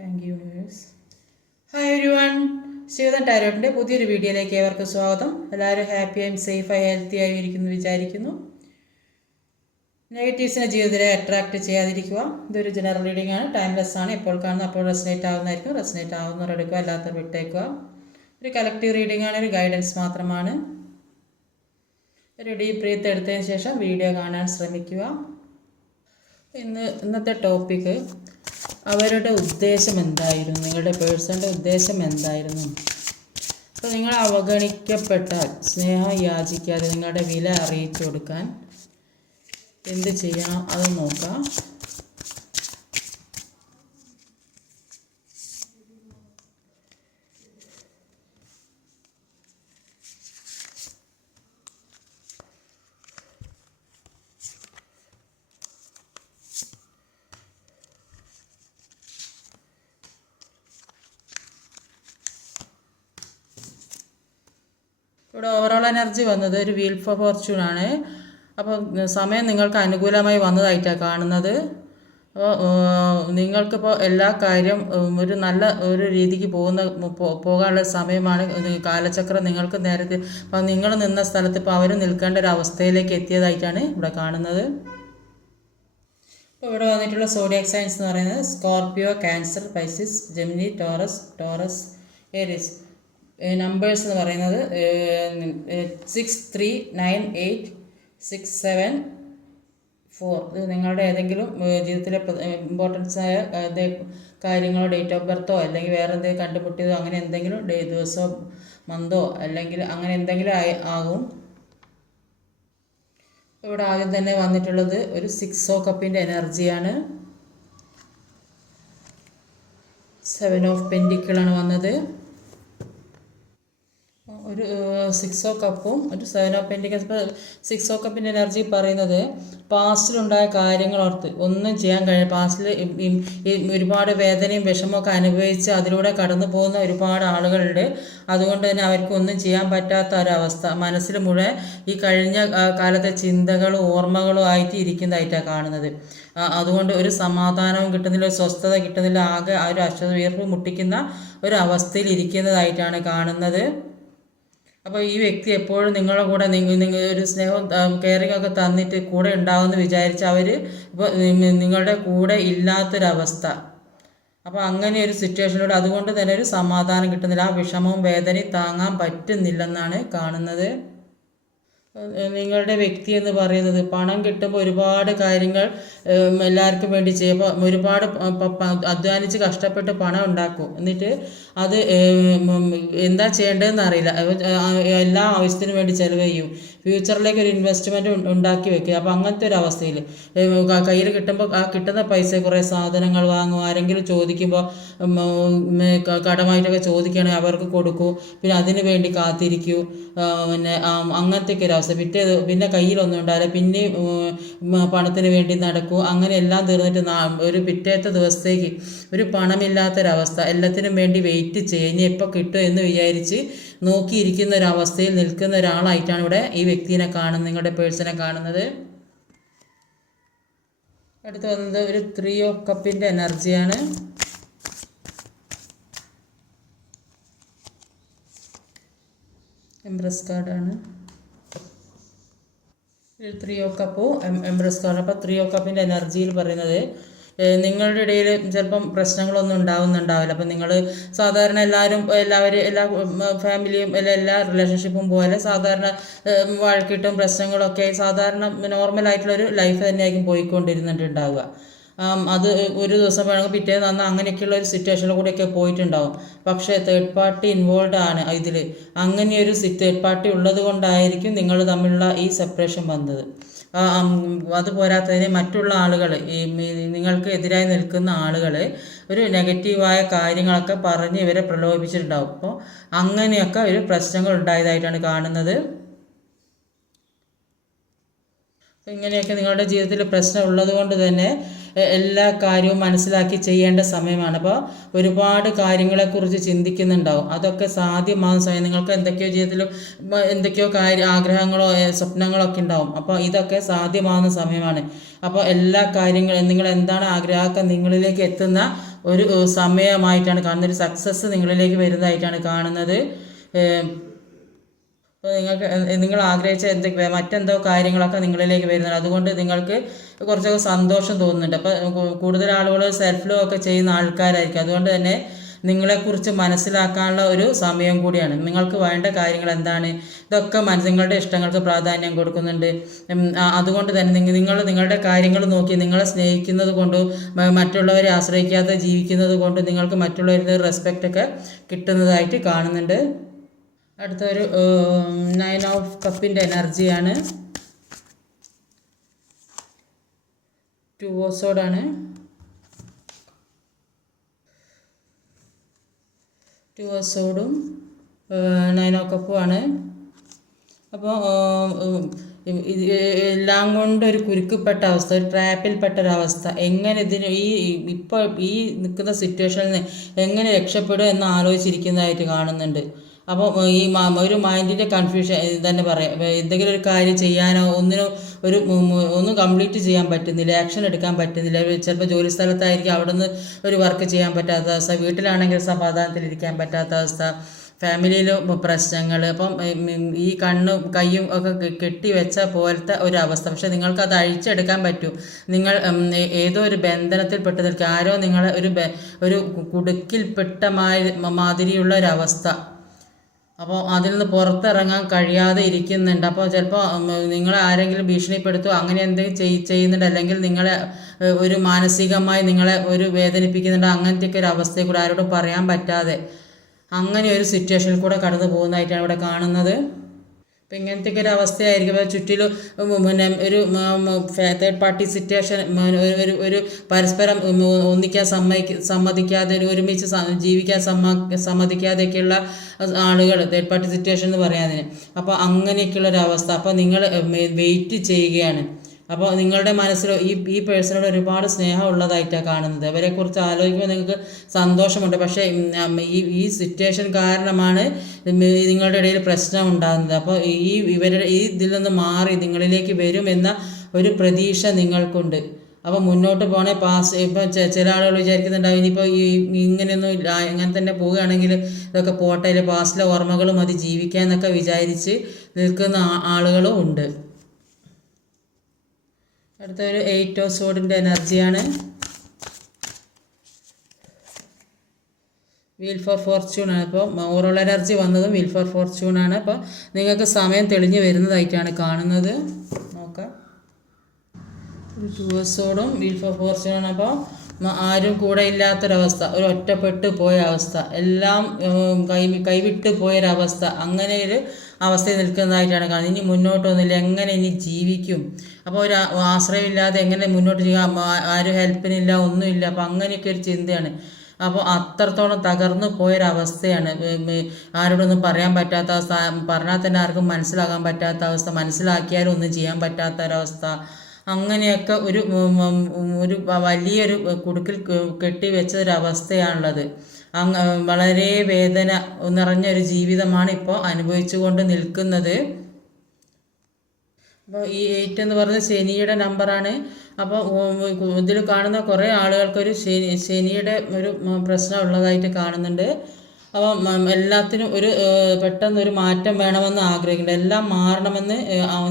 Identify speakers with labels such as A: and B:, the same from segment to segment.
A: Thank you universe hi everyone Sreedhan ടാരോട്ടിന്റെ പുതിയൊരു വീഡിയോയിലേക്ക് ഏവർക്കും സ്വാഗതം. എല്ലാവരും ഹാപ്പിയായും സേഫായി ഹെൽത്തിയായും ഇരിക്കുന്നു വിചാരിക്കുന്നു. നെഗറ്റീവ്സിനെ ജീവിതത്തിലെ അട്രാക്റ്റ് ചെയ്യാതിരിക്കുക. ഇതൊരു ജനറൽ റീഡിംഗ് ആണ്. ടൈംലെസ് ആണ്. എപ്പോൾ കാണുന്ന അപ്പോൾ റെസിനേറ്റ് ആവുന്നതായിരിക്കും. റെസിനേറ്റ് ആവുന്നവർ എടുക്കുക. അല്ലാത്തവർ വിട്ടേക്കുക. ഒരു കളക്റ്റീവ് റീഡിംഗ് ആണ്. ഒരു ഗൈഡൻസ് മാത്രമാണ്. ഒരു ഡീപ്പ് ബ്രീത്ത് എടുത്തതിന് ശേഷം വീഡിയോ കാണാൻ ശ്രമിക്കുക. ഇന്ന് ഇന്നത്തെ ടോപ്പിക്ക് അവരുടെ ഉദ്ദേശം എന്തായിരുന്നു? നിങ്ങളുടെ പേഴ്സണിന്റെ ഉദ്ദേശം എന്തായിരുന്നു? അപ്പോൾ നിങ്ങൾ അവഗണിക്കപ്പെട്ടാൽ സ്നേഹം യാചിക്കാതെ നിങ്ങളുടെ വില അറിയിച്ചു കൊടുക്കാൻ എന്ത് ചെയ്യണം? അത് നോക്കാം ഇവിടെ എനർജി വന്നത് ഒരു വീൽ ഫോർ ഫോർച്യൂൺ ആണ്. അപ്പോൾ സമയം നിങ്ങൾക്ക് അനുകൂലമായി വന്നതായിട്ടാണ് കാണുന്നത്. അപ്പോൾ നിങ്ങൾക്കിപ്പോൾ എല്ലാ കാര്യം ഒരു നല്ല ഒരു രീതിക്ക് പോകുന്ന പോകാനുള്ള സമയമാണ് കാലചക്രം നിങ്ങൾക്ക് നേരത്തെ അപ്പോൾ നിങ്ങൾ നിന്ന സ്ഥലത്ത് ഇപ്പോൾ അവർ നിൽക്കേണ്ട ഒരു അവസ്ഥയിലേക്ക് എത്തിയതായിട്ടാണ് ഇവിടെ കാണുന്നത്. ഇപ്പോൾ ഇവിടെ വന്നിട്ടുള്ള സോഡിയാക് സയൻസ് എന്ന് പറയുന്നത് Scorpio cancer Pisces Gemini Taurus Taurus Aries numbers എന്ന് പറയുന്നത് six three nine eight six seven four ഇത് നിങ്ങളുടെ ഏതെങ്കിലും ജീവിതത്തിലെ ഇമ്പോർട്ടൻസ് ആയ കാര്യങ്ങളോ ഡേറ്റ് ഓഫ് ബർത്തോ അല്ലെങ്കിൽ വേറെ എന്തെങ്കിലും കണ്ടുമുട്ടിയതോ അങ്ങനെ എന്തെങ്കിലും ഡേ ദിവസമോ മന്തോ അല്ലെങ്കിൽ അങ്ങനെ എന്തെങ്കിലും ആയി ആകും. ഇവിടെ ആദ്യം തന്നെ വന്നിട്ടുള്ളത് ഒരു സിക്സ് ഓ കപ്പിന്റെ എനർജിയാണ് സെവൻ ഓഫ് പെൻഡിക്കിളാണ് വന്നത്. ഒരു സിക്സ് കപ്പും ഒരു സെവൻ ഓഫ് സിക്സ് ഓ കപ്പിന്റെ എനർജി പറയുന്നത് പാസ്റ്റിലുണ്ടായ കാര്യങ്ങൾ ഓർത്ത്. ഒന്നും ചെയ്യാൻ കഴിയും പാസ്റ്റിൽ ഒരുപാട് വേദനയും വിഷമമൊക്കെ അനുഭവിച്ച് അതിലൂടെ കടന്നു പോകുന്ന ഒരുപാട് ആളുകളുണ്ട്. അതുകൊണ്ട് തന്നെ അവർക്ക് ഒന്നും ചെയ്യാൻ പറ്റാത്ത ഒരവസ്ഥ. മനസ്സിൽ മുഴുവൻ ഈ കഴിഞ്ഞ കാലത്തെ ചിന്തകളും ഓർമ്മകളും ആയിട്ട് ഇരിക്കുന്നതായിട്ടാണ് കാണുന്നത്. അതുകൊണ്ട് ഒരു സമാധാനവും കിട്ടുന്നില്ല ഒരു സ്വസ്ഥത കിട്ടുന്നില്ല ആകെ ആ ഒരു അശ്വത വീർപ്പ് മുട്ടിക്കുന്ന ഒരു അവസ്ഥയിൽ ഇരിക്കുന്നതായിട്ടാണ് കാണുന്നത്. അപ്പോൾ ഈ വ്യക്തി എപ്പോഴും നിങ്ങളുടെ കൂടെ നിങ്ങൾ നിങ്ങൾ ഒരു സ്നേഹം കെയറിംഗ് ഒക്കെ തന്നിട്ട് കൂടെ ഉണ്ടാവുമെന്ന് വിചാരിച്ച് അവർ ഇപ്പോൾ നിങ്ങളുടെ കൂടെ ഇല്ലാത്തൊരവസ്ഥ. അപ്പോൾ അങ്ങനെ ഒരു സിറ്റുവേഷനിലൂടെ അതുകൊണ്ട് തന്നെ ഒരു സമാധാനം കിട്ടുന്നില്ല. ആ വിഷമവും വേദനയും താങ്ങാൻ പറ്റുന്നില്ലെന്നാണ് കാണുന്നത്. നിങ്ങളുടെ വ്യക്തി എന്ന് പറയുന്നത് പണം കിട്ടുമ്പോൾ ഒരുപാട് കാര്യങ്ങൾ എല്ലാവർക്കും വേണ്ടി ചെയ്യുമ്പോൾ ഒരുപാട് അധ്വാനിച്ച് കഷ്ടപ്പെട്ട് പണം ഉണ്ടാക്കും. എന്നിട്ട് അത് എന്താ ചെയ്യേണ്ടതെന്ന് അറിയില്ല. എല്ലാ ആവശ്യത്തിനും വേണ്ടി ചിലവ് ചെയ്യും ഫ്യൂച്ചറിലേക്ക് ഒരു ഇൻവെസ്റ്റ്മെന്റ് ഉണ്ടാക്കി വെക്കുക. അപ്പോൾ അങ്ങനത്തെ ഒരു അവസ്ഥയിൽ കയ്യിൽ കിട്ടുമ്പോൾ ആ കിട്ടുന്ന പൈസ കുറേ സാധനങ്ങൾ വാങ്ങും ആരെങ്കിലും ചോദിക്കുമ്പോൾ കടമായിട്ടൊക്കെ ചോദിക്കുകയാണെങ്കിൽ അവർക്ക് കൊടുക്കൂ. പിന്നെ അതിനു വേണ്ടി കാത്തിരിക്കൂ. പിന്നെ അങ്ങനത്തെ അങ്ങനത്തെയൊക്കെ ഒരു അവസ്ഥ. പിറ്റേ പിന്നെ കയ്യിലൊന്നും ഉണ്ടാവില്ല. പിന്നെ പണത്തിന് വേണ്ടി നടക്കൂ. അങ്ങനെ എല്ലാം തീർന്നിട്ട് ഒരു പിറ്റേത്തെ ദിവസത്തേക്ക് ഒരു പണമില്ലാത്തൊരവസ്ഥ. എല്ലാത്തിനും വേണ്ടി വെയിറ്റ് ചെയ്യുക ഇനി എപ്പോൾ കിട്ടും എന്ന് വിചാരിച്ച് നോക്കിയിരിക്കുന്ന ഒരു അവസ്ഥയിൽ നിൽക്കുന്ന ഒരാളായിട്ടാണ് ഇവിടെ ഈ വ്യക്തിനെ കാണുന്നത് നിങ്ങളുടെ പേഴ്സണെ കാണുന്നത്. അടുത്ത് വന്നത് ഒരു ത്രീ ഓഫ് കപ്പിന്റെ എനർജിയാണ് എംബ്രസ് കാർഡാണ് ഒരു three of cup embrace card അപ്പോൾ ത്രീ ഓ കപ്പിന്റെ എനർജിയിൽ പറയുന്നത് നിങ്ങളുടെ ഇടയിൽ ചിലപ്പം പ്രശ്നങ്ങളൊന്നും ഉണ്ടാവുന്നുണ്ടാവില്ല. അപ്പം നിങ്ങൾ സാധാരണ എല്ലാവരും എല്ലാവരും എല്ലാ ഫാമിലിയും എല്ലാ എല്ലാ റിലേഷൻഷിപ്പും പോലെ സാധാരണ വഴക്കിട്ടും പ്രശ്നങ്ങളൊക്കെ സാധാരണ നോർമലായിട്ടുള്ള ഒരു ലൈഫ് തന്നെയായിരിക്കും പോയിക്കൊണ്ടിരുന്നിട്ടുണ്ടാവുക. അത് ഒരു ദിവസം വേണമെങ്കിൽ പിറ്റേന്ന് അന്ന് അങ്ങനെയൊക്കെയുള്ള ഒരു സിറ്റുവേഷനിൽ കൂടെയൊക്കെ പോയിട്ടുണ്ടാവും. പക്ഷേ തേർഡ് പാർട്ടി ഇൻവോൾവ് ആണ് ഇതിൽ അങ്ങനെയൊരു തേർഡ് പാർട്ടി ഉള്ളത് കൊണ്ടായിരിക്കും നിങ്ങൾ തമ്മിലുള്ള ഈ സെപ്പറേഷൻ വന്നത്. ആ, ഉം, അത് പോരാത്തതിന് മറ്റുള്ള ആളുകൾ ഈ നിങ്ങൾക്ക് എതിരായി നിൽക്കുന്ന ആളുകൾ ഒരു നെഗറ്റീവായ കാര്യങ്ങളൊക്കെ പറഞ്ഞ് ഇവരെ പ്രലോഭിച്ചിട്ടുണ്ടാവും അപ്പോൾ അങ്ങനെയൊക്കെ ഒരു പ്രശ്നങ്ങൾ ഉണ്ടായതായിട്ടാണ് കാണുന്നത്. ഇങ്ങനെയൊക്കെ നിങ്ങളുടെ ജീവിതത്തിൽ പ്രശ്നം ഉള്ളത് കൊണ്ട് തന്നെ എല്ലാ കാര്യവും മനസ്സിലാക്കി ചെയ്യേണ്ട സമയമാണ്. അപ്പോൾ ഒരുപാട് കാര്യങ്ങളെക്കുറിച്ച് ചിന്തിക്കുന്നുണ്ടാവും. അതൊക്കെ സാധ്യമാകുന്ന സമയം നിങ്ങൾക്ക് എന്തൊക്കെയോ ജീവിതത്തിൽ എന്തൊക്കെയോ കാര്യ ആഗ്രഹങ്ങളോ സ്വപ്നങ്ങളോ ഒക്കെ ഉണ്ടാവും. അപ്പോൾ ഇതൊക്കെ സാധ്യമാകുന്ന സമയമാണ്. അപ്പോൾ എല്ലാ കാര്യങ്ങളും നിങ്ങൾ എന്താണ് ആഗ്രഹമൊക്കെ നിങ്ങളിലേക്ക് എത്തുന്ന ഒരു സമയമായിട്ടാണ് കാണുന്നത്. ഒരു സക്സസ് നിങ്ങളിലേക്ക് വരുന്നതായിട്ടാണ് കാണുന്നത്. ഇപ്പോൾ നിങ്ങൾക്ക് നിങ്ങൾ ആഗ്രഹിച്ച എന്തൊക്കെ മറ്റെന്തോ കാര്യങ്ങളൊക്കെ നിങ്ങളിലേക്ക് വരുന്നുണ്ട്. അതുകൊണ്ട് നിങ്ങൾക്ക് കുറച്ചൊക്കെ സന്തോഷം തോന്നുന്നുണ്ട്. അപ്പോൾ കൂ- കൂടുതൽ ആളുകൾ സെൽഫ് ലോ ഒക്കെ ചെയ്യുന്ന ആൾക്കാരായിരിക്കും. അതുകൊണ്ട് തന്നെ നിങ്ങളെക്കുറിച്ച് മനസ്സിലാക്കാനുള്ള ഒരു സമയം കൂടിയാണ്. നിങ്ങൾക്ക് വേണ്ട കാര്യങ്ങൾ എന്താണ്? ഇതൊക്കെ മനസ്സ് നിങ്ങളുടെ ഇഷ്ടങ്ങൾക്ക് പ്രാധാന്യം കൊടുക്കുന്നുണ്ട്. അതുകൊണ്ട് തന്നെ നിങ്ങൾ നിങ്ങൾ നിങ്ങളുടെ കാര്യങ്ങൾ നോക്കി നിങ്ങളെ സ്നേഹിക്കുന്നത് കൊണ്ട് മറ്റുള്ളവരെ ആശ്രയിക്കാതെ ജീവിക്കുന്നത് കൊണ്ട് നിങ്ങൾക്ക് മറ്റുള്ളവരുടെ റെസ്പെക്റ്റ് ഒക്കെ കിട്ടുന്നതായിട്ട് കാണുന്നുണ്ട്. അടുത്തൊരു നയൻ ഓഫ് കപ്പിന്റെ എനർജിയാണ് ടു ഓസോഡാണ് ടു ഓസോഡും ഓഫ് കപ്പുമാണ്. അപ്പോൾ ഇത് എല്ലാം കൊണ്ട് ഒരു കുരുക്കപ്പെട്ട അവസ്ഥ ഒരു ട്രാപ്പിൽപ്പെട്ട ഒരവസ്ഥ എങ്ങനെ ഇതിന് ഈ ഇപ്പോൾ ഈ നിൽക്കുന്ന സിറ്റുവേഷനിൽ നിന്ന് എങ്ങനെ രക്ഷപ്പെടും എന്ന് ആലോചിച്ചിരിക്കുന്നതായിട്ട് കാണുന്നുണ്ട്. അപ്പോൾ ഈ ഒരു മൈൻഡിന്റെ കൺഫ്യൂഷൻ തന്നെ പറയാം. എന്തെങ്കിലും ഒരു കാര്യം ചെയ്യാനോ ഒന്നിനും ഒരു ഒന്നും കംപ്ലീറ്റ് ചെയ്യാൻ പറ്റുന്നില്ല ആക്ഷൻ എടുക്കാൻ പറ്റുന്നില്ല. ചിലപ്പോൾ ജോലി സ്ഥലത്തായിരിക്കും അവിടെ നിന്ന് ഒരു വർക്ക് ചെയ്യാൻ പറ്റാത്ത അവസ്ഥ. വീട്ടിലാണെങ്കിൽ സമാധാനത്തിലിരിക്കാൻ പറ്റാത്ത അവസ്ഥ. ഫാമിലിയിൽ പ്രശ്നങ്ങൾ അപ്പം ഈ കണ്ണും കൈയും ഒക്കെ കെട്ടി വെച്ച പോലത്തെ ഒരു അവസ്ഥ പക്ഷെ നിങ്ങൾക്ക് അത് അഴിച്ചെടുക്കാൻ പറ്റും. നിങ്ങൾ ഏതോ ഒരു ബന്ധനത്തിൽ പെട്ട് നിൽക്കുക. ആരോ നിങ്ങളെ ഒരു ഒരു കുടുക്കിൽപ്പെട്ട മാതിരി മാതിരിയുള്ള ഒരു അവസ്ഥ അപ്പോൾ അതിൽ നിന്ന് പുറത്തിറങ്ങാൻ കഴിയാതെ ഇരിക്കുന്നുണ്ട്. അപ്പോൾ ചിലപ്പോൾ നിങ്ങളെ ആരെങ്കിലും ഭീഷണിപ്പെടുത്തുക അങ്ങനെ എന്തെങ്കിലും ചെയ് ചെയ്യുന്നുണ്ട്. അല്ലെങ്കിൽ നിങ്ങളെ ഒരു മാനസികമായി നിങ്ങളെ ഒരു വേദനിപ്പിക്കുന്നുണ്ട്. അങ്ങനത്തെയൊക്കെ ഒരു അവസ്ഥയെ കൂടെ ആരോടും പറയാൻ പറ്റാതെ അങ്ങനെ ഒരു സിറ്റുവേഷനിൽ കൂടെ കടന്നു പോകുന്നതായിട്ടാണ് ഇവിടെ കാണുന്നത്. അപ്പം ഇങ്ങനത്തെയൊക്കെ ഒരു അവസ്ഥയായിരിക്കും. ചുറ്റിലും പിന്നെ ഒരു തേർഡ് പാർട്ടി സിറ്റുവേഷൻ ഒരു ഒരു പരസ്പരം ഒന്നിക്കാൻ സമ്മതിക്ക സമ്മതിക്കാതെ ഒരു ഒരുമിച്ച് ജീവിക്കാൻ സമ്മ സമ്മതിക്കാതെയൊക്കെയുള്ള ആളുകൾ തേർഡ് പാർട്ടി സിറ്റുവേഷൻ എന്ന് പറയാതിന് അപ്പോൾ അങ്ങനെയൊക്കെയുള്ള ഒരു അവസ്ഥ അപ്പോൾ നിങ്ങൾ വെയിറ്റ് ചെയ്യുകയാണ്. അപ്പോൾ നിങ്ങളുടെ മനസ്സിൽ ഈ ഈ പേഴ്സണോട് ഒരുപാട് സ്നേഹം ഉള്ളതായിട്ടാണ് കാണുന്നത് അവരെക്കുറിച്ച് ആലോചിക്കുമ്പോൾ നിങ്ങൾക്ക് സന്തോഷമുണ്ട്. പക്ഷേ ഈ ഈ സിറ്റുവേഷൻ കാരണമാണ് നിങ്ങളുടെ ഇടയിൽ പ്രശ്നം ഉണ്ടാകുന്നത്. അപ്പോൾ ഈ ഇവരുടെ ഈ ഇതിൽ നിന്ന് മാറി നിങ്ങളിലേക്ക് വരുമെന്ന ഒരു പ്രതീക്ഷ നിങ്ങൾക്കുണ്ട്. അപ്പോൾ മുന്നോട്ട് പോകണേ പാസ് ഇപ്പോൾ ചില ആളുകൾ വിചാരിക്കുന്നുണ്ടാവും ഇനിയിപ്പോൾ ഈ ഇങ്ങനെയൊന്നും ഇല്ല ഇങ്ങനെ തന്നെ പോവുകയാണെങ്കിൽ ഇതൊക്കെ പോട്ടയിലെ പാസ്റ്റിലെ ഓർമ്മകൾ മതി ജീവിക്കാൻ എന്നൊക്കെ വിചാരിച്ച് നിൽക്കുന്ന ആളുകളും ഉണ്ട്. അടുത്തൊരു എയ്റ്റ് ഓഫ് സോഡിന്റെ എനർജിയാണ്. വീൽ ഫോർ ഫോർച്യൂൺ ആണ്. ഇപ്പോൾ ഓവറോൾ എനർജി വന്നതും വീൽ ഫോർ ഫോർച്യൂൺ ആണ്. അപ്പോൾ നിങ്ങൾക്ക് സമയം തെളിഞ്ഞു വരുന്നതായിട്ടാണ് കാണുന്നത്. നോക്കാം. ടൂസോടും വീൽ ഫോർ ഫോർച്യൂൺ ആണ്. അപ്പോൾ ആരും കൂടെ ഇല്ലാത്തൊരവസ്ഥ. ഒരു ഒറ്റപ്പെട്ടു പോയ അവസ്ഥ. എല്ലാം കൈ കൈവിട്ട് പോയൊരവസ്ഥ. അങ്ങനെ ഒരു അവസ്ഥയിൽ നിൽക്കുന്നതായിട്ടാണ് കാണുന്നത്. ഇനി മുന്നോട്ട് മുന്നോട്ടൊന്നുമില്ല എങ്ങനെ ഇനി ജീവിക്കും? അപ്പോൾ ഒരു ആശ്രയമില്ലാതെ എങ്ങനെ മുന്നോട്ട് ചെയ്യാം ആരും ഹെൽപ്പിനില്ല ഒന്നുമില്ല. അപ്പോൾ അങ്ങനെയൊക്കെ ഒരു ചിന്തയാണ്. അപ്പോൾ അത്രത്തോളം തകർന്നു പോയൊരവസ്ഥയാണ്. ആരോടൊന്നും പറയാൻ പറ്റാത്ത അവസ്ഥ. പറഞ്ഞാൽ തന്നെ ആർക്കും മനസ്സിലാകാൻ പറ്റാത്ത അവസ്ഥ. മനസ്സിലാക്കിയാലും ഒന്നും ചെയ്യാൻ പറ്റാത്ത ഒരവസ്ഥ. അങ്ങനെയൊക്കെ ഒരു ഒരു വലിയൊരു കുടുക്കിൽ കെട്ടിവെച്ച കെട്ടി വെച്ച ഒരു അവസ്ഥയാണുള്ളത് അങ്ങ് വളരെ വേദന നിറഞ്ഞ ഒരു ജീവിതമാണ് ഇപ്പോൾ അനുഭവിച്ചുകൊണ്ട് നിൽക്കുന്നത്. അപ്പോൾ ഈ എയ്റ്റ് എന്ന് പറയുന്നത് ശനിയുടെ നമ്പറാണ്. അപ്പോൾ ഇതിൽ കാണുന്ന കുറേ ആളുകൾക്കൊരു ശനി ശനിയുടെ ഒരു പ്രശ്നം ഉള്ളതായിട്ട് കാണുന്നുണ്ട്. അപ്പം എല്ലാത്തിനും ഒരു പെട്ടെന്ന് ഒരു മാറ്റം വേണമെന്ന് ആഗ്രഹിക്കുന്നുണ്ട്. എല്ലാം മാറണമെന്ന്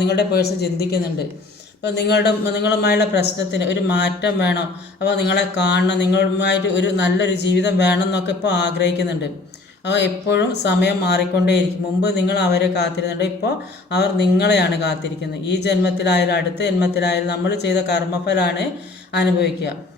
A: നിങ്ങളുടെ പേഴ്സൺ ചിന്തിക്കുന്നുണ്ട്. അപ്പോൾ നിങ്ങളുടെ നിങ്ങളുമായുള്ള പ്രശ്നത്തിന് ഒരു മാറ്റം വേണം. അപ്പോൾ നിങ്ങളെ കാണണം നിങ്ങളുമായിട്ട് ഒരു നല്ലൊരു ജീവിതം വേണം എന്നൊക്കെ ഇപ്പോൾ ആഗ്രഹിക്കുന്നുണ്ട്. അപ്പോൾ എപ്പോഴും സമയം മാറിക്കൊണ്ടേയിരിക്കും. മുമ്പ് നിങ്ങൾ അവരെ കാത്തിരുന്നുണ്ട് ഇപ്പോൾ അവർ നിങ്ങളെയാണ് കാത്തിരിക്കുന്നത്. ഈ ജന്മത്തിലായാലും അടുത്ത ജന്മത്തിലായാലും നമ്മൾ ചെയ്ത കർമ്മഫലമാണ് അനുഭവിക്കുക.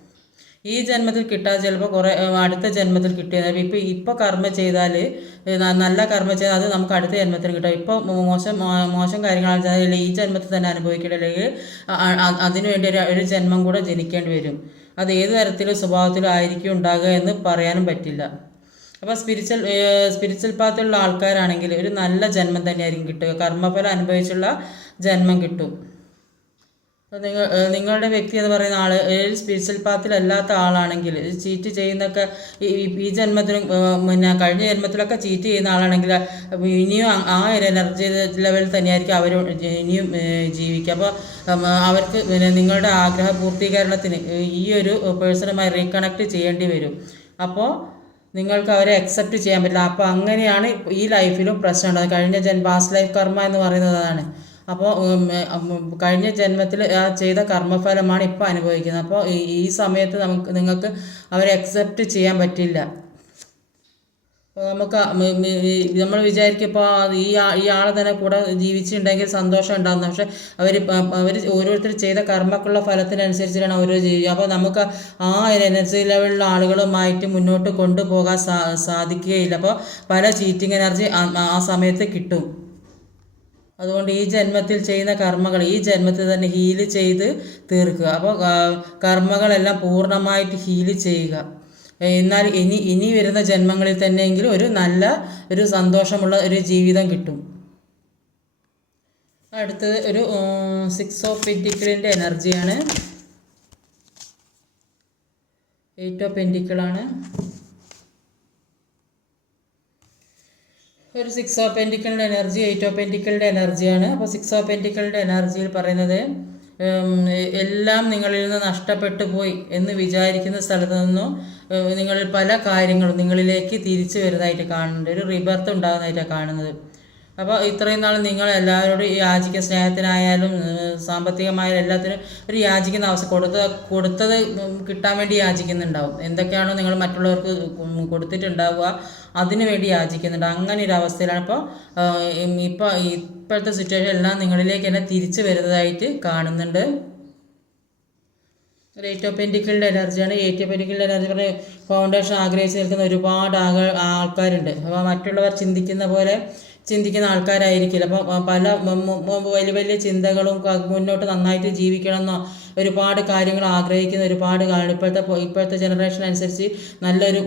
A: ഈ ജന്മത്തിൽ കിട്ടാതെ ചിലപ്പോൾ കുറേ അടുത്ത ജന്മത്തിൽ കിട്ടിയത് ഇപ്പോൾ ഇപ്പോൾ കർമ്മ ചെയ്താൽ നല്ല കർമ്മ ചെയ്താൽ അത് നമുക്ക് അടുത്ത ജന്മത്തിൽ കിട്ടും. ഇപ്പോൾ മോശം മോശം കാര്യങ്ങളാണ് ഈ ജന്മത്തിൽ തന്നെ അനുഭവിക്കണമെങ്കിൽ അല്ലെങ്കിൽ അ- അ- അതിനു വേണ്ടി ഒരു ഒരു ജന്മം കൂടെ ജനിക്കേണ്ടി വരും. അത് ഏത് തരത്തിലും സ്വഭാവത്തിലും ആയിരിക്കും ഉണ്ടാകുക എന്ന് പറയാനും പറ്റില്ല. അപ്പോൾ സ്പിരിച്വൽ സ്പിരിച്വൽ പാത്തിലുള്ള ആൾക്കാരാണെങ്കിൽ ഒരു നല്ല ജന്മം തന്നെയായിരിക്കും കിട്ടുക. കർമ്മഫലം അനുഭവിച്ചുള്ള ജന്മം കിട്ടും. നിങ്ങൾ നിങ്ങളുടെ വ്യക്തി എന്ന് പറയുന്ന ആൾ ഏഴ് സ്പിരിച്വൽ പാത്തിലല്ലാത്ത ആളാണെങ്കിൽ ചീറ്റ് ചെയ്യുന്നൊക്കെ ഈ ജന്മത്തിലും പിന്നെ കഴിഞ്ഞ ജന്മത്തിലൊക്കെ ചീറ്റ് ചെയ്യുന്ന ആളാണെങ്കിൽ ഇനിയും ആ- ഒരു എനർജി ലെവലിൽ തന്നെയായിരിക്കും അവർ ഇനിയും ജീവിക്കുക. അപ്പോൾ അവർക്ക് പിന്നെ നിങ്ങളുടെ ആഗ്രഹ പൂർത്തീകരണത്തിന് ഈ ഒരു പേഴ്സണുമായി റീകണക്ട് ചെയ്യേണ്ടി വരും. അപ്പോൾ നിങ്ങൾക്ക് അവരെ അക്സെപ്റ്റ് ചെയ്യാൻ പറ്റില്ല. അപ്പോൾ അങ്ങനെയാണ് ഈ ലൈഫിലും പ്രശ്നം ഉണ്ടാകുന്നത് കഴിഞ്ഞ ജന്മ ലൈഫ് കർമ്മ എന്ന് പറയുന്നത് അതാണ്. അപ്പോൾ കഴിഞ്ഞ ജന്മത്തിൽ ആ ചെയ്ത കർമ്മഫലമാണ് ഇപ്പോൾ അനുഭവിക്കുന്നത്. അപ്പോൾ ഈ സമയത്ത് നമുക്ക് നിങ്ങൾക്ക് അവരെ അക്സെപ്റ്റ് ചെയ്യാൻ പറ്റില്ല. നമുക്ക് നമ്മൾ വിചാരിക്കും ഇപ്പോൾ ഈ ഈ ആളെ തന്നെ കൂടെ ജീവിച്ചിട്ടുണ്ടെങ്കിൽ സന്തോഷം ഉണ്ടാകുന്നു. പക്ഷെ അവർ അവർ ഓരോരുത്തർ ചെയ്ത കർമ്മക്കുള്ള ഫലത്തിനനുസരിച്ചിട്ടാണ് ഓരോ ജീവിക്കുക. അപ്പോൾ നമുക്ക് ആ എനർജി ലെവലിലുള്ള ആളുകളുമായിട്ട് മുന്നോട്ട് കൊണ്ടുപോകാൻ സാധിക്കുകയില്ല. അപ്പോൾ പല ചീറ്റിംഗ് എനർജി ആ സമയത്ത് കിട്ടും. അതുകൊണ്ട് ഈ ജന്മത്തിൽ ചെയ്യുന്ന കർമ്മകൾ ഈ ജന്മത്തിൽ തന്നെ ഹീൽ ചെയ്ത് തീർക്കുക. അപ്പോൾ കർമ്മകളെല്ലാം പൂർണമായിട്ട് ഹീൽ ചെയ്യുക. എന്നാൽ ഇനി ഇനി വരുന്ന ജന്മങ്ങളിൽ തന്നെയെങ്കിലും ഒരു നല്ല ഒരു സന്തോഷമുള്ള ഒരു ജീവിതം കിട്ടും. അടുത്തത് ഒരു സിക്സ് ഓഫ് പെന്റിക്കിളിന്റെ എനർജിയാണ് എയ്റ്റ് ഓഫ് പെന്റിക്കിളാണ് ഒരു സിക്സ് ഓഫ് പെന്റിക്കളുടെ എനർജി എയ്റ്റ് ഓഫ് പെന്റിക്കളുടെ എനർജിയാണ് അപ്പോൾ സിക്സ് ഓഫ് പെന്റിക്കളുടെ എനർജിയിൽ പറയുന്നത് എല്ലാം നിങ്ങളിൽ നിന്ന് നഷ്ടപ്പെട്ടു പോയി എന്ന് വിചാരിക്കുന്ന സ്ഥലത്ത് നിന്നും നിങ്ങൾ പല കാര്യങ്ങളും നിങ്ങളിലേക്ക് തിരിച്ചു വരുന്നതായിട്ട് കാണുന്നുണ്ട്. ഒരു റിബർത്ത് ഉണ്ടാകുന്നതായിട്ടാണ് കാണുന്നത്. അപ്പോൾ ഇത്രയും നാൾ നിങ്ങൾ എല്ലാവരോടും ഈ യാചിക്കുന്ന സ്നേഹത്തിനായാലും സാമ്പത്തികമായ എല്ലാത്തിനും ഒരു യാചിക്കുന്ന അവസ്ഥ കൊടുത്ത കൊടുത്തത് കിട്ടാൻ വേണ്ടി യാചിക്കുന്നുണ്ടാവും. എന്തൊക്കെയാണോ നിങ്ങൾ മറ്റുള്ളവർക്ക് കൊടുത്തിട്ടുണ്ടാവുക അതിനു വേണ്ടി യാചിക്കുന്നുണ്ട്. അങ്ങനെ ഒരു അവസ്ഥയിലാണ് ഇപ്പോൾ ഇപ്പോൾ ഇപ്പോഴത്തെ സിറ്റുവേഷൻ എല്ലാം നിങ്ങളിലേക്ക് തന്നെ തിരിച്ചു വരുന്നതായിട്ട് കാണുന്നുണ്ട്. എയ്റ്റ് ഓഫ് പെന്റിക്കിളിന്റെ എനർജിയാണ് എയ്റ്റ് ഓഫ് പെന്റിക്കിളിന്റെ എനർജി പറഞ്ഞ ഫൗണ്ടേഷൻ ആഗ്രഹിച്ച് നിൽക്കുന്ന ഒരുപാട് ആൾ ആൾക്കാരുണ്ട്. അപ്പോൾ മറ്റുള്ളവർ ചിന്തിക്കുന്ന പോലെ ചിന്തിക്കുന്ന ആൾക്കാരായിരിക്കില്ല. അപ്പോൾ പല വലിയ വലിയ ചിന്തകളും മുന്നോട്ട് നന്നായിട്ട് ജീവിക്കണമെന്നോ ഒരുപാട് കാര്യങ്ങൾ ആഗ്രഹിക്കുന്ന ഒരുപാട് ഇപ്പോഴത്തെ ഇപ്പോഴത്തെ ജനറേഷൻ അനുസരിച്ച് നല്ലൊരു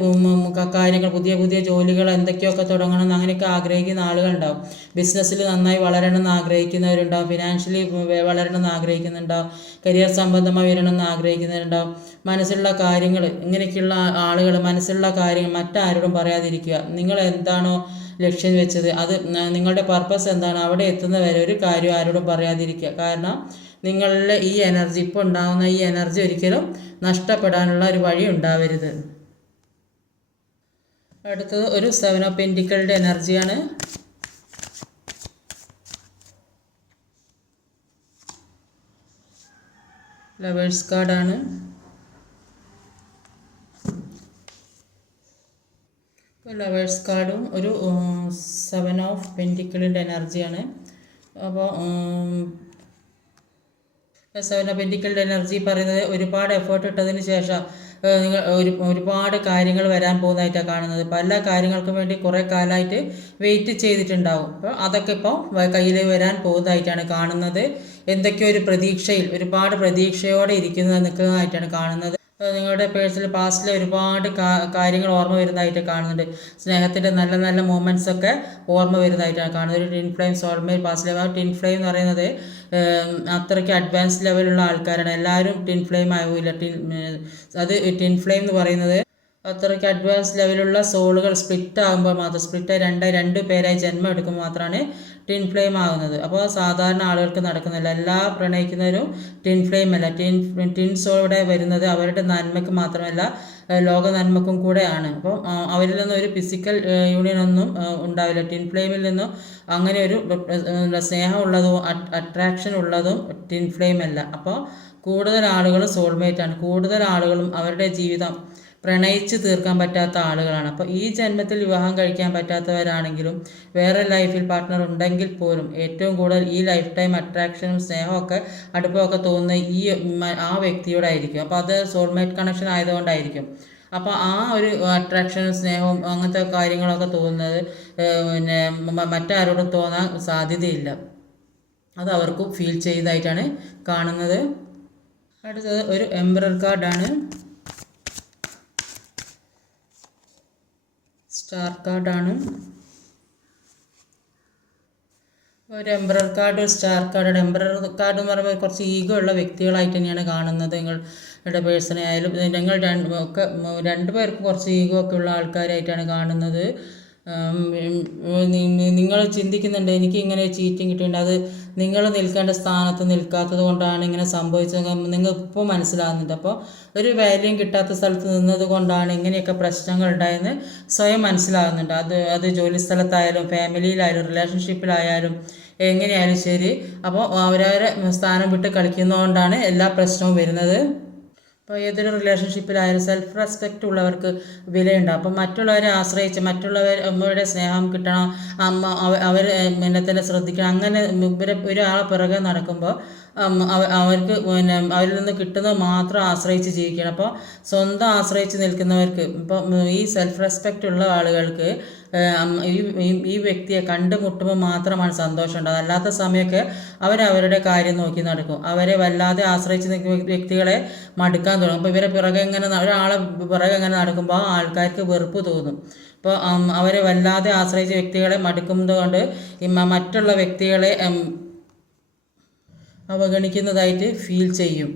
A: കാര്യങ്ങൾ പുതിയ പുതിയ ജോലികൾ എന്തൊക്കെയൊക്കെ തുടങ്ങണം എന്ന് അങ്ങനെയൊക്കെ ആഗ്രഹിക്കുന്ന ആളുകളുണ്ടാവും. ബിസിനസ്സിൽ നന്നായി വളരണം എന്ന് ആഗ്രഹിക്കുന്നവരുണ്ടാവും ഫിനാൻഷ്യലി വളരണം എന്ന് ആഗ്രഹിക്കുന്നുണ്ടാവും. കരിയർ സംബന്ധമായി വരണം എന്ന് ആഗ്രഹിക്കുന്നവരുണ്ടാവും മനസ്സിലുള്ള കാര്യങ്ങൾ ഇങ്ങനെയൊക്കെയുള്ള ആളുകൾ മനസ്സിലുള്ള കാര്യങ്ങൾ മറ്റാരോടും പറയാതിരിക്കുക. നിങ്ങൾ എന്താണോ ലക്ഷ്യം വെച്ചത്. അത് നിങ്ങളുടെ പർപ്പസ് എന്താണ്? അവിടെ എത്തുന്ന വരെ ഒരു കാര്യം ആരോടും പറയാതിരിക്കുക. കാരണം നിങ്ങളുടെ ഈ എനർജി ഇപ്പോൾ ഉണ്ടാകുന്ന ഈ എനർജി ഒരിക്കലും നഷ്ടപ്പെടാനുള്ള ഒരു വഴി ഉണ്ടാവരുത്. അടുത്തത് ഒരു സെവൻ ഓഫ് പെന്റിക്കളുടെ എനർജിയാണ് ലവേഴ്സ് കാർഡാണ് ഇപ്പോൾ ലവേഴ്സ് കാർഡും ഒരു സെവൻ ഓഫ് പെന്റിക്കിളിന്റെ എനർജിയാണ് അപ്പോൾ സെവൻ ഓഫ് പെന്റിക്കിളിന്റെ എനർജി പറയുന്നത് ഒരുപാട് എഫേർട്ട് ഇട്ടതിന് ശേഷം നിങ്ങൾ ഒരു ഒരുപാട് കാര്യങ്ങൾ വരാൻ പോകുന്നതായിട്ടാണ് കാണുന്നത്. പല കാര്യങ്ങൾക്കും വേണ്ടി കുറേ കാലമായിട്ട് വെയിറ്റ് ചെയ്തിട്ടുണ്ടാവും. അപ്പോൾ അതൊക്കെ ഇപ്പോൾ കയ്യിൽ വരാൻ പോകുന്നതായിട്ടാണ് കാണുന്നത്. എന്തൊക്കെയോ ഒരു പ്രതീക്ഷയിൽ ഒരുപാട് പ്രതീക്ഷയോടെ ഇരിക്കുന്നത് നിൽക്കുന്നതായിട്ടാണ് കാണുന്നത്. നിങ്ങളുടെ പേഴ്സണൽ പാസ്റ്റിലെ ഒരുപാട് കാര്യങ്ങൾ ഓർമ്മ വരുന്നതായിട്ട് കാണുന്നുണ്ട്. സ്നേഹത്തിന്റെ നല്ല നല്ല മൂമെന്റ്സ് ഒക്കെ ഓർമ്മ വരുന്നതായിട്ടാണ് കാണുന്നത്. ഒരു ടിൻ ഫ്ലെയിം സോൾമേറ്റ് പാസ്റ്റിലെ ആ ടിൻ ഫ്ലെയിം എന്ന് പറയുന്നത് അത്രയ്ക്ക് അഡ്വാൻസ് ലെവലുള്ള ആൾക്കാരാണ്. എല്ലാവരും ടിൻ ഫ്ലെയിം ആവില്ല ടിൻ അത് ടിൻ ഫ്ലെയിം എന്ന് പറയുന്നത് അത്രയ്ക്ക് അഡ്വാൻസ് ലെവലുള്ള സോളുകൾ സ്പ്ലിറ്റ് ആകുമ്പോൾ മാത്രം സ്പ്ലിറ്റ് രണ്ട് രണ്ട് പേരായി ജന്മം എടുക്കുമ്പോൾ മാത്രമാണ് ടിൻ ഫ്ലെയിം ആകുന്നത് അപ്പോൾ സാധാരണ ആളുകൾക്ക് നടക്കുന്നില്ല എല്ലാ പ്രണയിക്കുന്നവരും ടിൻ ഫ്ലെയിം അല്ല. ടിൻ ടിൻ സോൾ വരുന്നത് അവരുടെ നന്മയ്ക്ക് മാത്രമല്ല ലോക നന്മക്കും കൂടെയാണ്. അപ്പം അവരിൽ നിന്നും ഒരു ഫിസിക്കൽ യൂണിയൻ ഒന്നും ഉണ്ടാവില്ല. ടിൻ ഫ്ലെയിമിൽ നിന്നും അങ്ങനെ ഒരു സ്നേഹം സ്നേഹമുള്ളതും അട്രാക്ഷൻ ഉള്ളതും ടിൻ ഫ്ലെയിം അല്ല. അപ്പോൾ കൂടുതൽ ആളുകൾ സോൾമേറ്റ് ആണ്. കൂടുതൽ ആളുകളും അവരുടെ ജീവിതം പ്രണയിച്ച് തീർക്കാൻ പറ്റാത്ത ആളുകളാണ്. അപ്പോൾ ഈ ജന്മത്തിൽ വിവാഹം കഴിക്കാൻ പറ്റാത്തവരാണെങ്കിലും വേറെ ലൈഫിൽ പാർട്ട്ണർ ഉണ്ടെങ്കിൽ പോലും ഏറ്റവും കൂടുതൽ ഈ ലൈഫ് ടൈം അട്രാക്ഷനും സ്നേഹമൊക്കെ അടുപ്പമൊക്കെ തോന്നുന്ന ഈ ആ വ്യക്തിയോടായിരിക്കും അപ്പോൾ അത് സോൾമേറ്റ് കണക്ഷൻ ആയതുകൊണ്ടായിരിക്കും. അപ്പോൾ ആ ഒരു അട്രാക്ഷനും സ്നേഹവും അങ്ങനത്തെ കാര്യങ്ങളൊക്കെ തോന്നുന്നത് പിന്നെ മറ്റാരോടും തോന്നാൻ സാധ്യതയില്ല. അത് അവർക്കും ഫീൽ ചെയ്തതായിട്ടാണ് കാണുന്നത്. അടുത്തത് ഒരു എംബ്രർ കാർഡാണ് സ്റ്റാർ കാർഡാണ് ഒരു emperor card star card emperor card എന്ന് പറയുമ്പോൾ കുറച്ച് ഈഗോ ഉള്ള വ്യക്തികളായിട്ട് തന്നെയാണ് കാണുന്നത്. നിങ്ങളുടെ പേഴ്സണെ ആയാലും ഞങ്ങൾ രണ്ട് ഒക്കെ രണ്ട് പേർക്കും കുറച്ച് ഈഗോ ഒക്കെ ഉള്ള ആൾക്കാരായിട്ടാണ് കാണുന്നത്. നിങ്ങൾ ചിന്തിക്കുന്നുണ്ട് എനിക്ക് ഇങ്ങനെ ചീറ്റിംഗ് കിട്ടിയിട്ടുണ്ട്. അത് നിങ്ങൾ നിൽക്കേണ്ട സ്ഥാനത്ത് നിൽക്കാത്തത് കൊണ്ടാണ് ഇങ്ങനെ സംഭവിച്ചത്. നിങ്ങൾ ഇപ്പോൾ മനസ്സിലാകുന്നുണ്ട്. അപ്പോൾ ഒരു വാല്യൂം കിട്ടാത്ത സ്ഥലത്ത് നിന്നത് കൊണ്ടാണ് ഇങ്ങനെയൊക്കെ പ്രശ്നങ്ങൾ ഉണ്ടായെന്ന് സ്വയം മനസ്സിലാകുന്നുണ്ട്. അത് അത് ജോലി സ്ഥലത്തായാലും ഫാമിലിയിലായാലും റിലേഷൻഷിപ്പിലായാലും എങ്ങനെയായാലും ശരി. അപ്പോൾ അവരവരെ സ്ഥാനം വിട്ട് കളിക്കുന്നതുകൊണ്ടാണ് എല്ലാ പ്രശ്നവും വരുന്നത്. ഇപ്പോൾ ഏതൊരു റിലേഷൻഷിപ്പിലായാലും സെൽഫ് റെസ്പെക്റ്റ് ഉള്ളവർക്ക് വിലയുണ്ടാവും അപ്പം മറ്റുള്ളവരെ ആശ്രയിച്ച് മറ്റുള്ളവർ അമ്മയുടെ സ്നേഹം കിട്ടണം അമ്മ അവർ എന്നെ തന്നെ ശ്രദ്ധിക്കണം. അങ്ങനെ ഇവരെ ഒരാളെ പിറകെ നടക്കുമ്പോൾ അവർക്ക് പിന്നെ അവരിൽ നിന്ന് കിട്ടുന്നത് മാത്രം ആശ്രയിച്ച് ജീവിക്കണം. അപ്പോൾ സ്വന്തം ആശ്രയിച്ച് നിൽക്കുന്നവർക്ക് ഇപ്പോൾ ഈ സെൽഫ് റെസ്പെക്റ്റ് ഉള്ള ആളുകൾക്ക് ഈ വ്യക്തിയെ കണ്ടുമുട്ടുമ്പോൾ മാത്രമാണ് സന്തോഷം ഉണ്ടാകുന്നത് അല്ലാത്ത സമയമൊക്കെ അവരവരുടെ കാര്യം നോക്കി നടക്കും. അവരെ വല്ലാതെ ആശ്രയിച്ച് നിൽക്കുന്ന വ്യക്തികളെ മടുക്കാൻ തുടങ്ങും. അപ്പോൾ ഇവരെ പിറകെ എങ്ങനെ ഒരാളെ പിറകെ എങ്ങനെ നടക്കുമ്പോൾ ആൾക്കാർക്ക് വെറുപ്പ് തോന്നും. ഇപ്പോൾ അവരെ വല്ലാതെ ആശ്രയിച്ച വ്യക്തികളെ മടുക്കുന്നത് കൊണ്ട് മറ്റുള്ള വ്യക്തികളെ അവഗണിക്കുന്നതായിട്ട് ഫീൽ ചെയ്യും.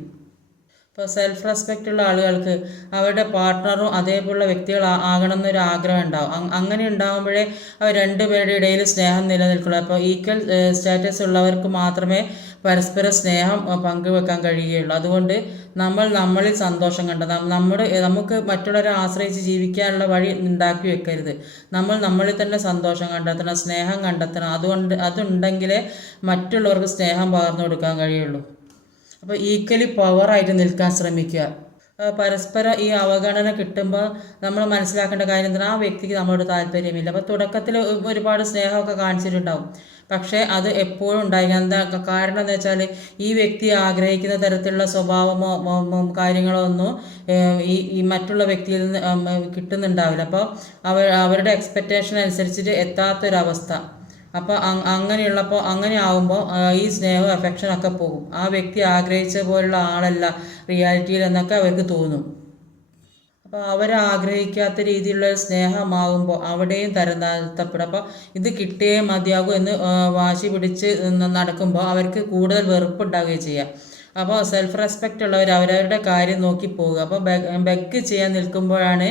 A: ഇപ്പോൾ സെൽഫ് റെസ്പെക്റ്റ് ഉള്ള ആളുകൾക്ക് അവരുടെ പാർട്ട്ണറും അതേപോലുള്ള വ്യക്തികൾ ആകണം എന്നൊരു ആഗ്രഹം ഉണ്ടാവും. അങ്ങനെ ഉണ്ടാകുമ്പോഴേ അവർ രണ്ടുപേരുടെ ഇടയിൽ സ്നേഹം നിലനിൽക്കുള്ളൂ. അപ്പോൾ ഈക്വൽ സ്റ്റാറ്റസ് ഉള്ളവർക്ക് മാത്രമേ പരസ്പര സ്നേഹം പങ്കുവെക്കാൻ കഴിയുകയുള്ളൂ. അതുകൊണ്ട് നമ്മൾ നമ്മളിൽ സന്തോഷം കണ്ട നമ്മുടെ നമുക്ക് മറ്റുള്ളവരെ ആശ്രയിച്ച് ജീവിക്കാനുള്ള വഴി ഉണ്ടാക്കി വെക്കരുത്. നമ്മൾ നമ്മളിൽ തന്നെ സന്തോഷം കണ്ടെത്തണം സ്നേഹം കണ്ടെത്തണം. അതുകൊണ്ട് അതുണ്ടെങ്കിലേ മറ്റുള്ളവർക്ക് സ്നേഹം പകർന്നു കൊടുക്കാൻ കഴിയുള്ളൂ. അപ്പോൾ ഈക്വലി പവറായിട്ട് നിൽക്കാൻ ശ്രമിക്കുക. പരസ്പരം ഈ അവഗണന കിട്ടുമ്പോൾ നമ്മൾ മനസ്സിലാക്കേണ്ട കാര്യം എന്താണ്? ആ വ്യക്തിക്ക് നമ്മളോട് താല്പര്യമില്ല. അപ്പോൾ തുടക്കത്തിൽ ഒരുപാട് സ്നേഹമൊക്കെ കാണിച്ചിട്ടുണ്ടാവും. പക്ഷേ അത് എപ്പോഴും ഉണ്ടായി എന്താ കാരണം എന്ന് വെച്ചാൽ ഈ വ്യക്തി ആഗ്രഹിക്കുന്ന തരത്തിലുള്ള സ്വഭാവമോ കാര്യങ്ങളോ ഒന്നും ഈ ഈ മറ്റുള്ള വ്യക്തിയിൽ നിന്ന് കിട്ടുന്നുണ്ടാവില്ല. അപ്പോൾ അവർ അവരുടെ എക്സ്പെക്റ്റേഷൻ അനുസരിച്ചിട്ട് എത്താത്തൊരവസ്ഥ. അപ്പോൾ അങ്ങനെയുള്ളപ്പോൾ അങ്ങനെ ആകുമ്പോൾ ഈ സ്നേഹവും അഫെക്ഷനൊക്കെ പോകും. ആ വ്യക്തി ആഗ്രഹിച്ച പോലുള്ള ആളല്ല റിയാലിറ്റിയിൽ എന്നൊക്കെ അവർക്ക് തോന്നും. അപ്പോൾ അവരാഗ്രഹിക്കാത്ത രീതിയിലുള്ള സ്നേഹമാകുമ്പോൾ അവിടെയും തരം താഴ്ത്തപ്പെടും അപ്പോൾ ഇത് കിട്ടിയേ മതിയാകും എന്ന് വാശി പിടിച്ച് നടക്കുമ്പോൾ അവർക്ക് കൂടുതൽ വെറുപ്പുണ്ടാവുകയും ചെയ്യാം. അപ്പോൾ സെൽഫ് റെസ്പെക്റ്റ് ഉള്ളവർ അവരവരുടെ കാര്യം നോക്കി പോവുക. അപ്പോൾ ബെഗ് ചെയ്യാൻ നിൽക്കുമ്പോഴാണ്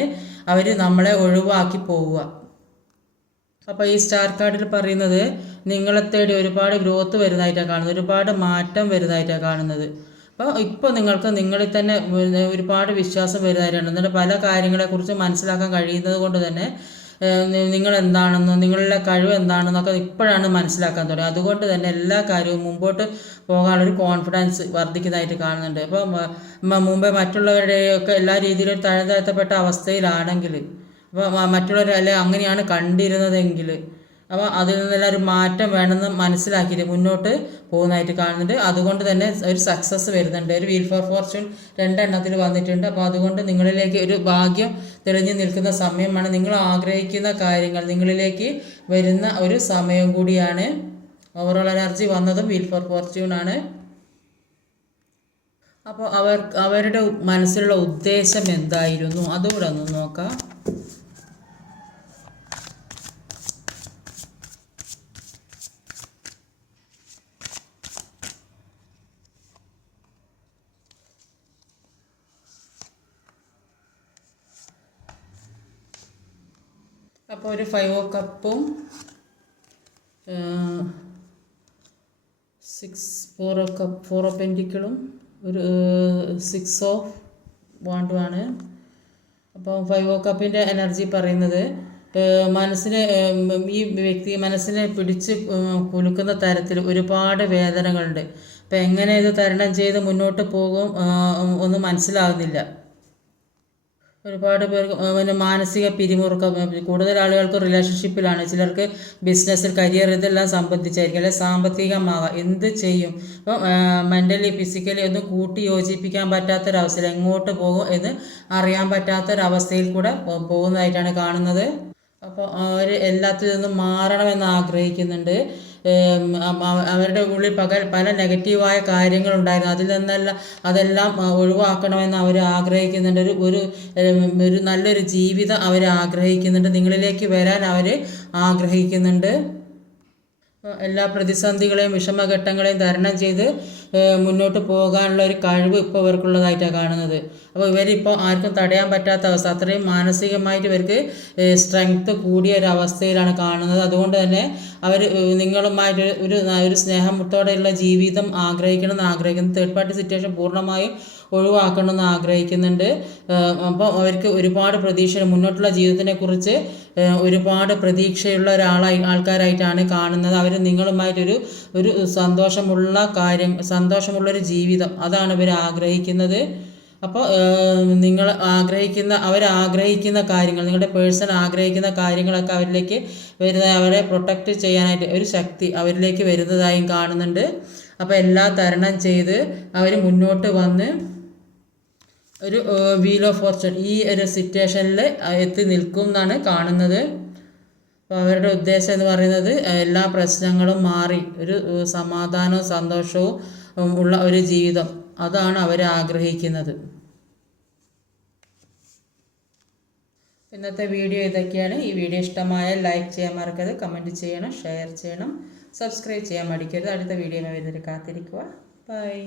A: അവർ നമ്മളെ ഒഴിവാക്കി പോവുക. അപ്പോൾ ഈ സ്റ്റാർ കാർഡിൽ പറയുന്നത് നിങ്ങളെ തേടി ഒരുപാട് ഗ്രോത്ത് വരുന്നതായിട്ടാണ് കാണുന്നത്. ഒരുപാട് മാറ്റം വരുന്നതായിട്ടാണ് കാണുന്നത്. അപ്പോൾ ഇപ്പോൾ നിങ്ങൾക്ക് നിങ്ങളിൽ തന്നെ ഒരുപാട് വിശ്വാസം വരുന്നതായിട്ടാണ്. എന്നിട്ട് പല കാര്യങ്ങളെക്കുറിച്ച് മനസ്സിലാക്കാൻ കഴിയുന്നത് കൊണ്ട് തന്നെ നിങ്ങൾ എന്താണെന്നോ നിങ്ങളുടെ കഴിവ് എന്താണെന്നൊക്കെ ഇപ്പോഴാണ് മനസ്സിലാക്കാൻ തുടങ്ങി അതുകൊണ്ട് തന്നെ എല്ലാ കാര്യവും മുമ്പോട്ട് പോകാനുള്ളൊരു കോൺഫിഡൻസ് വർദ്ധിക്കുന്നതായിട്ട് കാണുന്നുണ്ട്. അപ്പോൾ മുമ്പേ മറ്റുള്ളവരുടെയൊക്കെ എല്ലാ രീതിയിലും താഴ്ത്താഴ്ത്തപ്പെട്ട അവസ്ഥയിലാണെങ്കിൽ അപ്പോൾ മറ്റുള്ളവരല്ല അങ്ങനെയാണ് കണ്ടിരുന്നതെങ്കിൽ അപ്പോൾ അതിൽ നിന്നെല്ലാം ഒരു മാറ്റം വേണമെന്ന് മനസ്സിലാക്കിയിട്ട് മുന്നോട്ട് പോകുന്നതായിട്ട് കാണുന്നുണ്ട്. അതുകൊണ്ട് തന്നെ ഒരു സക്സസ് വരുന്നുണ്ട്. ഒരു വീൽ ഫോർ ഫോർച്യൂൺ രണ്ടെണ്ണത്തിൽ വന്നിട്ടുണ്ട്. അപ്പോൾ അതുകൊണ്ട് നിങ്ങളിലേക്ക് ഒരു ഭാഗ്യം തെളിഞ്ഞു നിൽക്കുന്ന സമയമാണ്. നിങ്ങൾ ആഗ്രഹിക്കുന്ന കാര്യങ്ങൾ നിങ്ങളിലേക്ക് വരുന്ന ഒരു സമയം കൂടിയാണ്. ഓവറോൾ എനർജി വന്നതും വീൽ ഫോർ ഫോർച്യൂൺ ആണ്. അപ്പോൾ അവർ അവരുടെ മനസ്സിലുള്ള ഉദ്ദേശം എന്തായിരുന്നു? അതുകൂടെ ഒന്ന് നോക്കാം. അപ്പോൾ ഒരു ഫൈവ് കപ്പും six four cup four of പെന്റിക്കിളും ഒരു സിക്സ് ഓഫ് വാണ്ടുമാണ് അപ്പോൾ ഫൈവ് ഓ കപ്പിന്റെ എനർജി പറയുന്നത് മനസ്സിനെ ഈ വ്യക്തി മനസ്സിനെ പിടിച്ച് കുലുക്കുന്ന തരത്തിൽ ഒരുപാട് വേദനകളുണ്ട്. അപ്പോൾ എങ്ങനെ ഇത് തരണം ചെയ്ത് മുന്നോട്ട് പോകും ഒന്നും മനസ്സിലാകുന്നില്ല ഒരുപാട് പേർക്ക് പിന്നെ മാനസിക പിരിമുറുക്കം കൂടുതൽ ആളുകൾക്ക് റിലേഷൻഷിപ്പിലാണ് ചിലർക്ക് ബിസിനസ്സിൽ കരിയർ ഇതെല്ലാം സംബന്ധിച്ചായിരിക്കും അല്ലെങ്കിൽ സാമ്പത്തികമാകാം എന്ത് ചെയ്യും? അപ്പം മെന്റലി ഫിസിക്കലി ഒന്നും കൂട്ടി യോജിപ്പിക്കാൻ പറ്റാത്തൊരവസ്ഥയിൽ എങ്ങോട്ട് പോകും എന്ന് അറിയാൻ പറ്റാത്തൊരവസ്ഥയിൽ കൂടെ പോകുന്നതായിട്ടാണ് കാണുന്നത്. അപ്പോൾ അവർ എല്ലാത്തിൽ നിന്നും മാറണമെന്ന് ആഗ്രഹിക്കുന്നുണ്ട്. അവരുടെ ഉള്ളിൽ പകൽ പല നെഗറ്റീവായ കാര്യങ്ങളുണ്ടായിരുന്നു. അതിൽ നിന്നെല്ലാം അതെല്ലാം ഒഴിവാക്കണമെന്ന് അവർ ആഗ്രഹിക്കുന്നുണ്ട്. ഒരു ഒരു ഒരു നല്ലൊരു ജീവിതം അവർ ആഗ്രഹിക്കുന്നുണ്ട്. നിങ്ങളിലേക്ക് വരാൻ അവർ ആഗ്രഹിക്കുന്നുണ്ട്. എല്ലാ പ്രതിസന്ധികളെയും വിഷമഘട്ടങ്ങളെയും തരണം ചെയ്ത് മുന്നോട്ട് പോകാനുള്ള ഒരു കഴിവ് ഇപ്പോൾ ഇവർക്കുള്ളതായിട്ടാണ് കാണുന്നത്. അപ്പോൾ ഇവരിപ്പോൾ ആർക്കും തടയാൻ പറ്റാത്ത അവസ്ഥ. അത്രയും മാനസികമായിട്ട് ഇവർക്ക് സ്ട്രെങ്ത് കൂടിയ ഒരു അവസ്ഥയിലാണ് കാണുന്നത്. അതുകൊണ്ട് തന്നെ അവർ നിങ്ങളുമായിട്ട് ഒരു ഒരു സ്നേഹമുട്ടോടെയുള്ള ജീവിതം ആഗ്രഹിക്കണം എന്ന് ആഗ്രഹിക്കുന്നു. തേർഡ് പാർട്ടി സിറ്റുവേഷൻ പൂർണമായും ഒഴിവാക്കണമെന്ന് ആഗ്രഹിക്കുന്നുണ്ട്. അപ്പോൾ അവർക്ക് ഒരുപാട് പ്രതീക്ഷ മുന്നോട്ടുള്ള ജീവിതത്തിനെ കുറിച്ച് ഒരുപാട് പ്രതീക്ഷയുള്ള ഒരാളായി ആൾക്കാരായിട്ടാണ് കാണുന്നത്. അവർ നിങ്ങളുമായിട്ടൊരു ഒരു സന്തോഷമുള്ള കാര്യം സന്തോഷമുള്ളൊരു ജീവിതം. അതാണ് ഇവർ ആഗ്രഹിക്കുന്നത്. അപ്പോൾ നിങ്ങൾ ആഗ്രഹിക്കുന്ന അവർ ആഗ്രഹിക്കുന്ന കാര്യങ്ങൾ നിങ്ങളുടെ പേഴ്സൺ ആഗ്രഹിക്കുന്ന കാര്യങ്ങളൊക്കെ അവരിലേക്ക് വരുന്ന അവരെ പ്രൊട്ടക്റ്റ് ചെയ്യാനായിട്ട് ഒരു ശക്തി അവരിലേക്ക് വരുന്നതായും കാണുന്നുണ്ട്. അപ്പോൾ എല്ലാ തരണം ചെയ്ത് അവർ മുന്നോട്ട് വന്ന് ഒരു വീൽ ഓഫ് ഫോർച്യൂൺ ഈ ഒരു സിറ്റുവേഷനിൽ എത്തി നിൽക്കും എന്നാണ് കാണുന്നത്. അപ്പോൾ അവരുടെ ഉദ്ദേശം എന്ന് പറയുന്നത് എല്ലാ പ്രശ്നങ്ങളും മാറി ഒരു സമാധാനവും സന്തോഷവും ഉള്ള ഒരു ജീവിതം. അതാണ് അവർ ആഗ്രഹിക്കുന്നത്. ഇന്നത്തെ വീഡിയോ ഇതൊക്കെയാണ്. ഈ വീഡിയോ ഇഷ്ടമായ ലൈക്ക് ചെയ്യാൻ മറക്കരുത് കമന്റ് ചെയ്യണം ഷെയർ ചെയ്യണം സബ്സ്ക്രൈബ് ചെയ്യാൻ മടിക്കരുത്. അടുത്ത വീഡിയോ വരുന്നവർ കാത്തിരിക്കുക. ബൈ